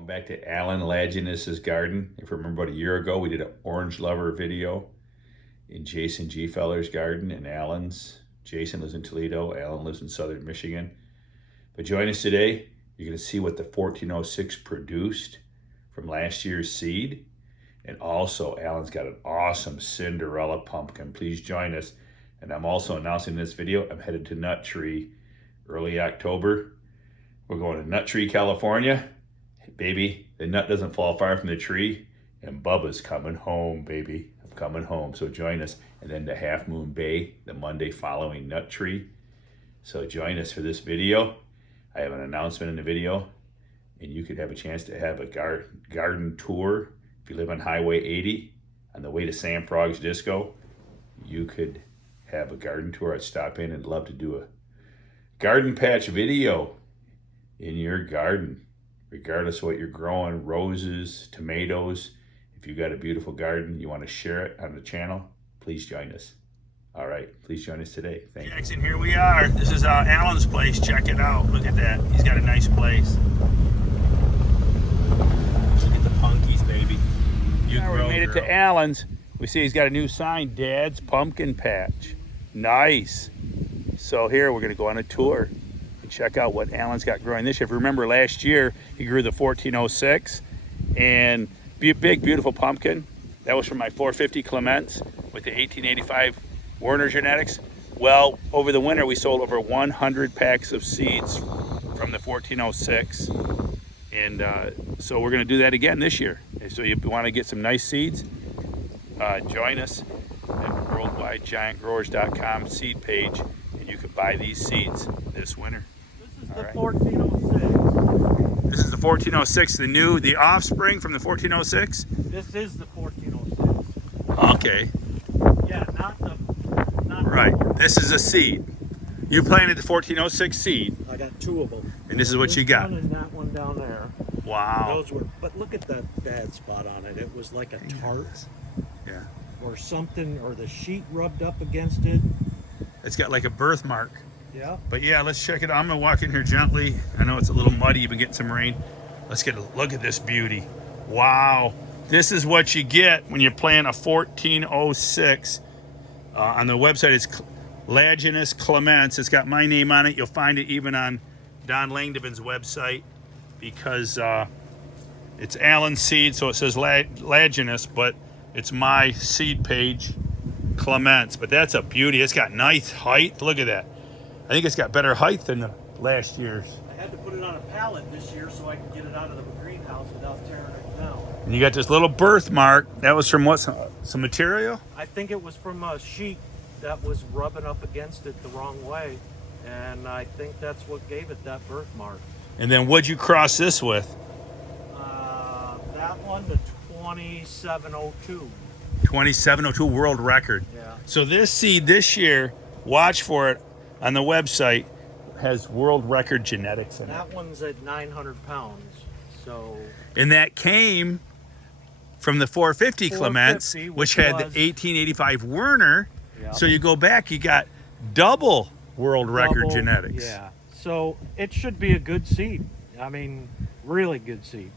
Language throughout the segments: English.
Going back to Alan Laginus's garden. If you remember about a year ago, we did an orange lover video in Jason G. Feller's garden and Alan's. Jason lives in Toledo, Alan lives in southern Michigan. But join us today. You're going to see what the 1406 produced from last year's seed. And also, Alan's got an awesome Cinderella pumpkin. Please join us. And I'm also announcing in this video, I'm headed to Nut Tree early October. We're going to Nut Tree, California. Hey, baby, the nut doesn't fall far from the tree. And Bubba's coming home, baby. I'm coming home. So join us. And then to Half Moon Bay, the Monday following Nut Tree. So join us for this video. I have an announcement in the video. And you could have a chance to have a garden tour. If you live on Highway 80 on the way to Sam Frog's Disco, you could have a garden tour. I'd stop in and love to do a garden patch video in your garden, regardless of what you're growing, roses, tomatoes. If you've got a beautiful garden, you want to share it on the channel, please join us. All right, please join us today. Thank you. Jackson, here we are. This is Alan's place. Check it out. Look at that. He's got a nice place. Look at the punkies, baby. We made it to Alan's. We see he's got a new sign, Dad's Pumpkin Patch. Nice. So here we're going to go on a tour and check out what Alan's got growing this year. If you remember last year, he grew the 1406 and big, beautiful pumpkin. That was from my 450 Clementz with the 1885 Werner genetics. Well, over the winter, we sold over 100 packs of seeds from the 1406. And so we're going to do that again this year. So you want to get some nice seeds, join us at worldwidegiantgrowers.com seed page, and you can buy these seeds this winter. This is the 1406. This is the 1406, the offspring from the 1406? This is the 1406. Okay. Yeah, not right. This is a seed. You planted the 1406 seed. I got two of them. And this is what you got. One and that one down there. Wow. Those were, but look at that bad spot on it. It was like a tart. Yeah. Or something, or the sheet rubbed up against it. It's got like a birthmark. Yeah. But yeah, let's check it out. I'm gonna walk in here gently. I know it's a little muddy. You've been getting some rain. Let's get a look at this beauty. Wow. This is what you get when you plant a 1406. On the website, it's Laginus Clementz. It's got my name on it. You'll find it even on Don Langdon's website because it's Alan's seed, so it says Laginus, but it's my seed page, Clementz. But that's a beauty. It's got nice height. Look at that. I think it's got better height than the last year's. I had to put it on a pallet this year so I could get it out of the greenhouse without tearing it down. And you got this little birthmark. That was from what? Some material? I think it was from a sheet that was rubbing up against it the wrong way. And I think that's what gave it that birthmark. And then what'd you cross this with? That one, the 2702. 2702 world record. Yeah. So this seed this year, watch for it on the website, has world record genetics in it. That one's at 900 pounds. So. And that came from the 450 Clementz, which had the 1885 Werner. Yep. So you go back, you got double world record genetics. Yeah. So it should be a good seed. I mean, really good seed.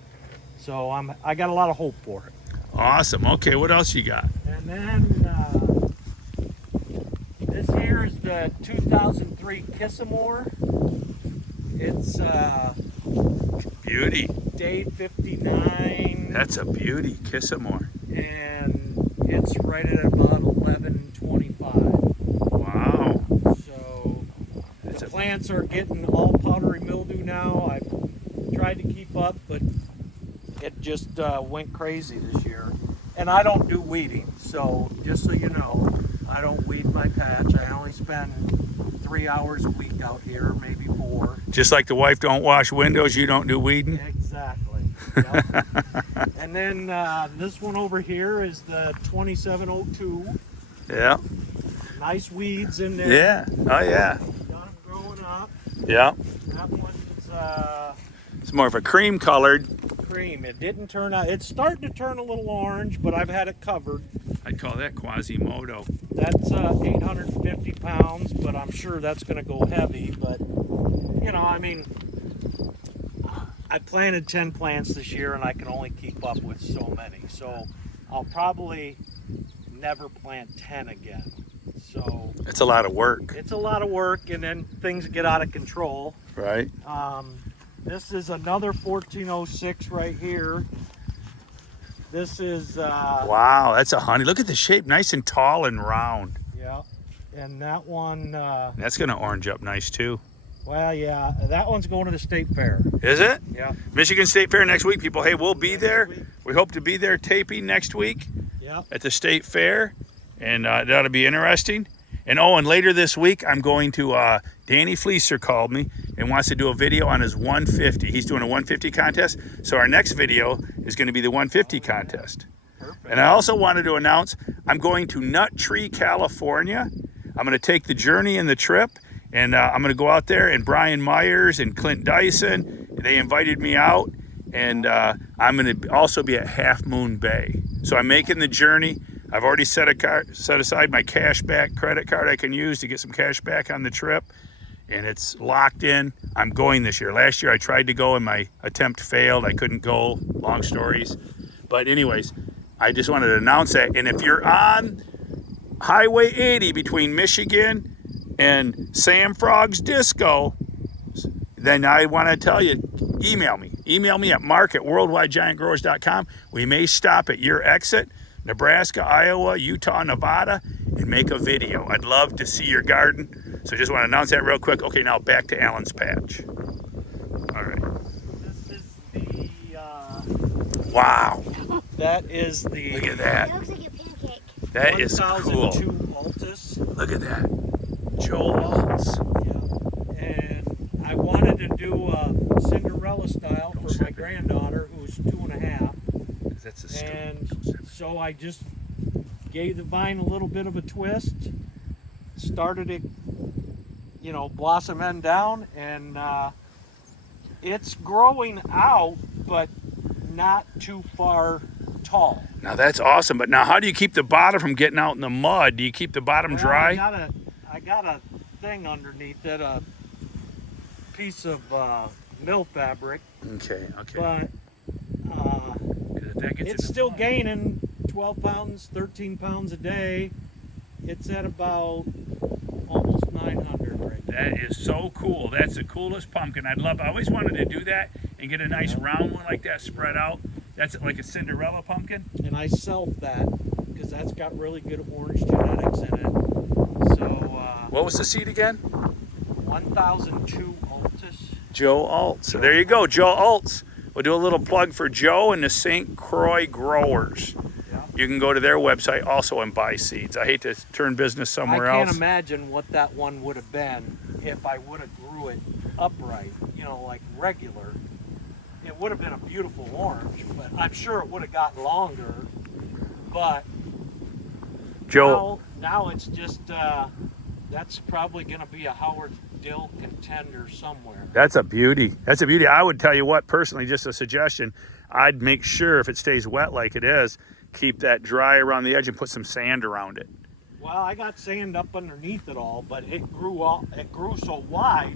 So I got a lot of hope for it. Awesome. Okay, what else you got? And then this here is the 2003 𝐬𝐓𝐇. It's beauty. Day 59. That's a beauty, 𝐬𝐓𝐇. And it's right at about 1125. Wow. So the plants are getting all powdery mildew now. I've tried to keep up, but it just went crazy this year. And I don't do weeding, so just so you know, I don't weed my patch. I only spend 3 hours a week out here, maybe 4. Just like the wife don't wash windows, you don't do weeding? Exactly. Yep. And then this one over here is the 2702. Yeah. Nice weeds in there. Yeah. Oh yeah. Got 'em growing up. Yeah. That one's it's more of a cream colored. cream. It didn't turn out. It's starting to turn a little orange, but I've had it covered. I'd call that Quasimodo. That's 850 pounds, but I'm sure that's going to go heavy. But, you know, I mean, I planted 10 plants this year, and I can only keep up with so many. So I'll probably never plant 10 again. So it's a lot of work. it's a lot of work, and then things get out of control. Right. This is another 1406 right here. This is wow, that's a honey. Look at the shape, nice and tall and round. yeah, and that one. That's gonna orange up nice too. Well, yeah, that one's going to the state fair. Is it? Yeah. Michigan State Fair next week, people. Hey, we'll be Next there. week. We hope to be there taping next week Yeah. at the State Fair, and that'll be interesting. And oh, and later this week, I'm going to, Danny Fleeser called me and wants to do a video on his 150. He's doing a 150 contest. So our next video is going to be the 150 contest. Perfect. And I also wanted to announce I'm going to Nut Tree, California. I'm going to take the journey and the trip, and I'm going to go out there, and Brian Myers and Clint Dyson, they invited me out, and I'm going to also be at Half Moon Bay. So I'm making the journey. I've already set aside my cash back credit card I can use to get some cash back on the trip, and it's locked in. I'm going this year. Last year I tried to go and my attempt failed. I couldn't go, long stories. But anyways, I just wanted to announce that. And if you're on Highway 80 between Michigan and Sam Frog's Disco, then I want to tell you, email me. Email me at mark@worldwidegiantgrowers.com. We may stop at your exit, Nebraska, Iowa, Utah, Nevada, and make a video. I'd love to see your garden. So just want to announce that real quick. Okay, now back to Alan's patch. All right. This is the. Wow. That is the. Look at that. It looks like a pancake. That is cool. 1002 Altus. Look at that. Joe Alt's. Yeah. And I wanted to do a Cinderella style for my granddaughter, who's 2.5. That's a And so I just gave the vine a little bit of a twist, started it, blossom end down, and it's growing out, but not too far tall. Now that's awesome. But now how do you keep the bottom from getting out in the mud? Do you keep the bottom Well, dry? I got a thing underneath it, a piece of mill fabric, Okay. but If that gets in it's the still mud. gaining 12 pounds, 13 pounds a day. It's at about almost 900 right now. That is so cool. That's the coolest pumpkin. I always wanted to do that and get a nice round one like that spread out. That's like a Cinderella pumpkin. And I self that because that's got really good orange genetics in it. So What was the seed again? 1002 Altus. Joe Alt. So there you go, Joe Alt's. We'll do a little plug for Joe and the St. Croix growers. Yeah. You can go to their website also and buy seeds. I hate to turn business somewhere I can't else. imagine what that one would have been if I would have grew it upright, like regular. It would have been a beautiful orange, but I'm sure it would have gotten longer. But Joe, now it's just that's probably going to be a Howard Dill contender somewhere. that's a beauty. That's a beauty. I would tell you what, personally, just a suggestion, I'd make sure if it stays wet like it is, keep that dry around the edge and put some sand around it. Well, I got sand up underneath it all, but it grew so wide,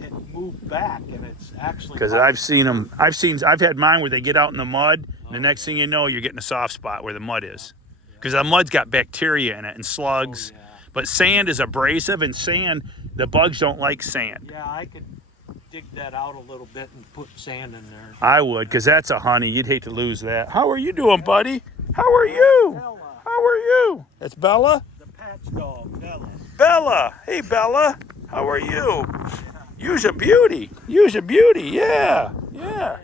it moved back, and it's actually Because I've had mine where they get out in the mud, and the next thing you know, you're getting a soft spot where the mud is. Because the mud's got bacteria in it and slugs. Oh, yeah. But sand is abrasive, and sand, the bugs don't like sand. Yeah, I could dig that out a little bit and put sand in there. I would, because that's a honey. You'd hate to lose that. How are you doing, buddy? How are you? Bella, How are you? That's Bella? the patch dog, Bella. Bella. Hey, Bella. How are you? You's a beauty. You's a beauty. Yeah. Yeah.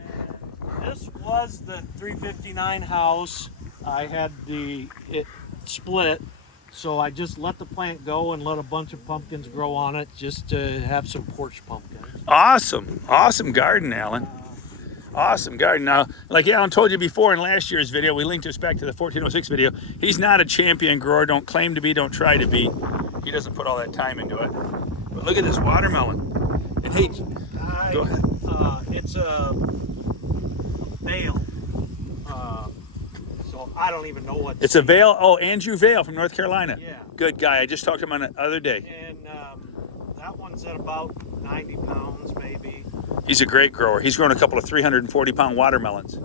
This was the 359 house. I had it split, so I just let the plant go and let a bunch of pumpkins grow on it just to have some porch pumpkins. Awesome. Awesome garden, Alan. Awesome garden. Now, like Alan told you before in last year's video, we linked us back to the 1406 video. He's not a champion grower. Don't claim to be. Don't try to be. He doesn't put all that time into it. But look at this watermelon. And hey, go ahead. It's a veil. So I don't even know what. It's a Vale. Oh, Andrew Vale from North Carolina. Yeah. Good guy. I just talked to him on the other day. And that one one's at about 90 pounds, maybe. He's a great grower. He's grown a couple of 340-pound watermelons.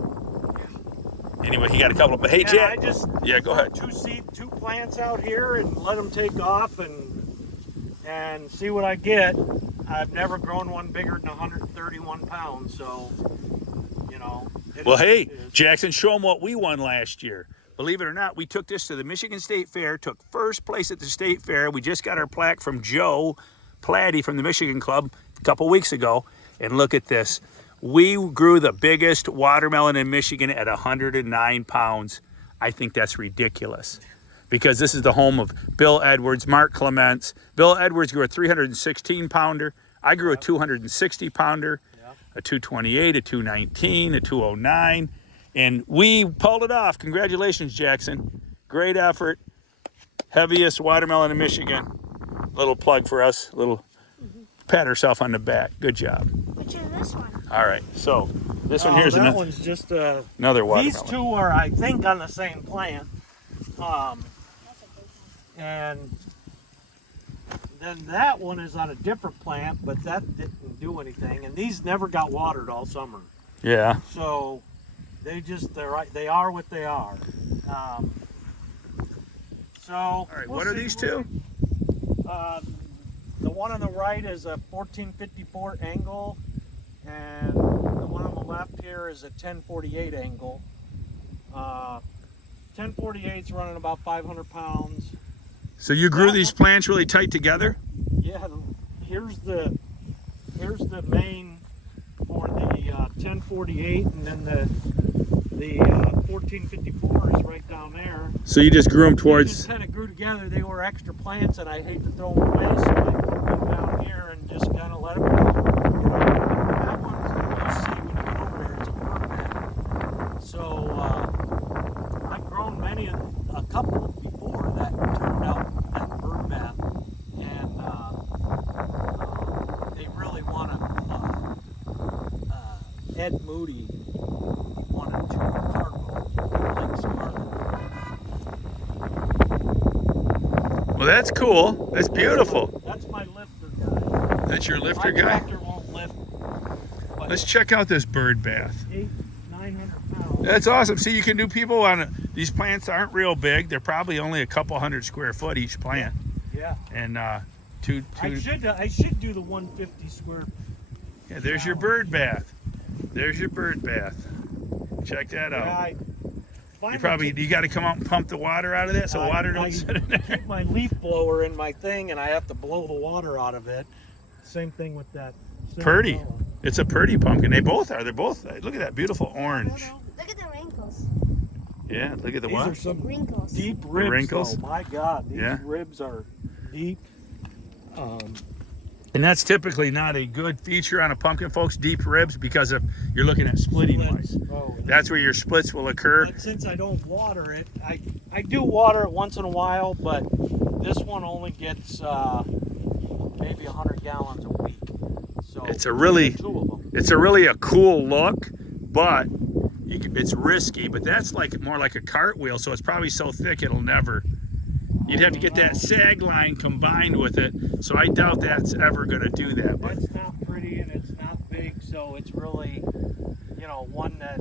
Anyway, he got a couple of, but hey, Jack. I just yeah, go ahead. Two plants out here and let them take off and see what I get. I've never grown one bigger than 131 pounds, so, you know. Well, hey, Jackson, show them what we won last year. Believe it or not, we took this to the Michigan State Fair, took first place at the State Fair. We just got our plaque from Joe Platty from the Michigan Club a couple weeks ago. And look at this. We grew the biggest watermelon in Michigan at 109 pounds. I think that's ridiculous because this is the home of Bill Edwards, Mark Clementz. Bill Edwards grew a 316-pounder. I grew a 260-pounder, a 228, a 219, a 209. And we pulled it off. Congratulations, Jackson. Great effort. Heaviest watermelon in Michigan. Little plug for us. Little pat herself on the back. Good job. Which is this one? All right. So this one here's that one's just another watermelon. These two are, I think, on the same plant. And then that one is on a different plant, but that didn't do anything. And these never got watered all summer. Yeah. So they are what they are. So All right. What are these two? The one on the right is a 1454 angle, and the one on the left here is a 1048 angle. 1048's running about 500 pounds. So you grew these plants really tight together? Yeah, here's the main for the 1048, and then the 1454 is right down there. So you just grew them They towards... just kind of grew together. They were extra plants, and I hate to throw them away, so I put them down here and just kind of let them grow. That one's, you'll see when you get over there, it's a bird bath. So I've grown a couple before that turned out that bird bath, and they really want to. Ed Moody wanted to cardboard, likes cardboard. Well, that's cool. That's beautiful. That's my lifter guy. That's your lifter My guy? tractor won't lift. But Let's check out this bird bath. 900 pounds. That's awesome. See, you can do people on these plants aren't real big. They're probably only a couple hundred square foot each plant. Yeah. And two. I should do the 150 square. Yeah, there's your bird bath. There's your bird bath. Check that out. You got to come out and pump the water out of that, so water don't sit in there. Keep my leaf blower in my thing, and I have to blow the water out of it. Same thing with that. Pretty. Cinderella. It's a pretty pumpkin. They both are. They're both. Look at that beautiful orange. Look at the wrinkles. Yeah. Look at the These what? are some Wrinkles. deep ribs. wrinkles? Though. My God, these Yeah. ribs are deep. And that's typically not a good feature on a pumpkin, folks, deep ribs, because if you're looking at splitting wise. Oh, That's where your splits will occur. but since I don't water it, I do water it once in a while, but this one only gets maybe 100 gallons a week. So It's a really a cool look, but it's risky. But that's like more like a cartwheel, so it's probably so thick it'll never. You'd have to get that sag line combined with it, so I doubt that's ever going to do that. But It's not pretty and it's not big, so it's really, one that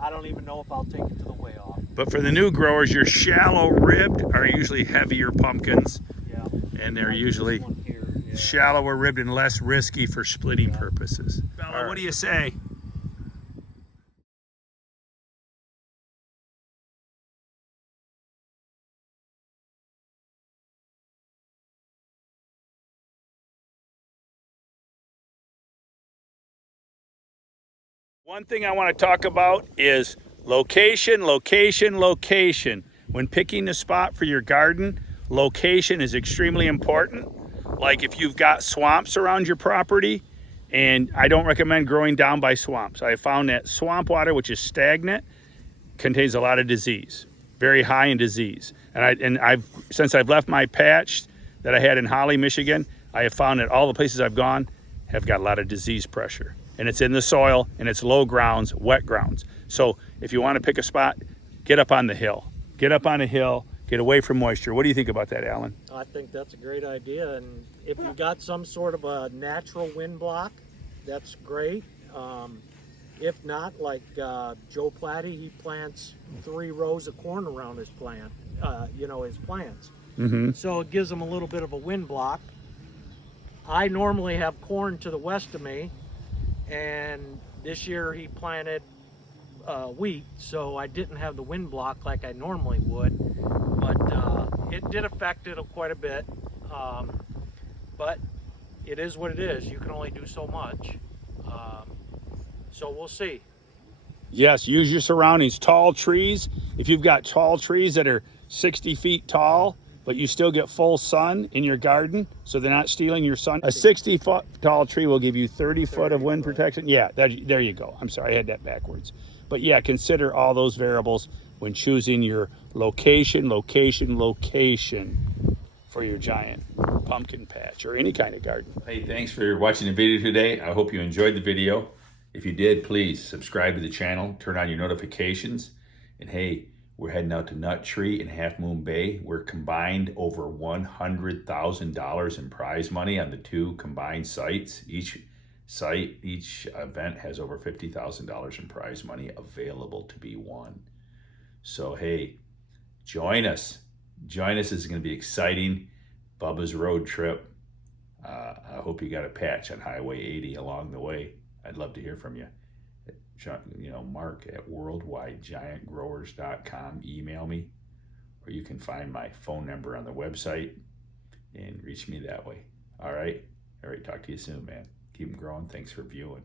I don't even know if I'll take it to the weigh off. But for the new growers, your shallow ribbed are usually heavier pumpkins, Yeah. and they're Like usually this one here, yeah. shallower ribbed and less risky for splitting purposes. Bella, what do you say? One thing I want to talk about is location, location, location. When picking a spot for your garden, location is extremely important. Like if you've got swamps around your property, and I don't recommend growing down by swamps. I have found that swamp water, which is stagnant, contains a lot of disease, very high in disease. And I've since I've left my patch that I had in Holly, Michigan, I have found that all the places I've gone have got a lot of disease pressure. And it's in the soil, and it's low grounds, wet grounds. So if you want to pick a spot, get up on the hill. Get up on a hill, get away from moisture. What do you think about that, Alan? I think that's a great idea, and if you got some sort of a natural wind block, that's great. If not, like Joe Platty, he plants 3 rows of corn around his plant, his plants. So it gives him a little bit of a wind block. I normally have corn to the west of me, and this year he planted wheat, so I didn't have the wind block like I normally would, but it did affect it quite a bit. But it is what it is. You can only do so much. So we'll see. Yes, use your surroundings. Tall trees. If you've got tall trees that are 60 feet tall, but you still get full sun in your garden, so they're not stealing your sun. A 60-foot tall tree will give you 30 foot of wind protection. Yeah, there you go. I'm sorry, I had that backwards. But yeah, consider all those variables when choosing your location for your giant pumpkin patch or any kind of garden. Hey, thanks for watching the video today. I hope you enjoyed the video. If you did, please subscribe to the channel, turn on your notifications, and hey, we're heading out to Nut Tree in Half Moon Bay. We're combined over $100,000 in prize money on the 2 combined sites. Each event has over $50,000 in prize money available to be won. So hey, join us. This is going to be exciting. Bubba's road trip. I hope you got a patch on Highway 80 along the way. I'd love to hear from you. Mark at worldwidegiantgrowers.com. Email me, or you can find my phone number on the website and reach me that way. All right. Talk to you soon, man. Keep them growing. Thanks for viewing.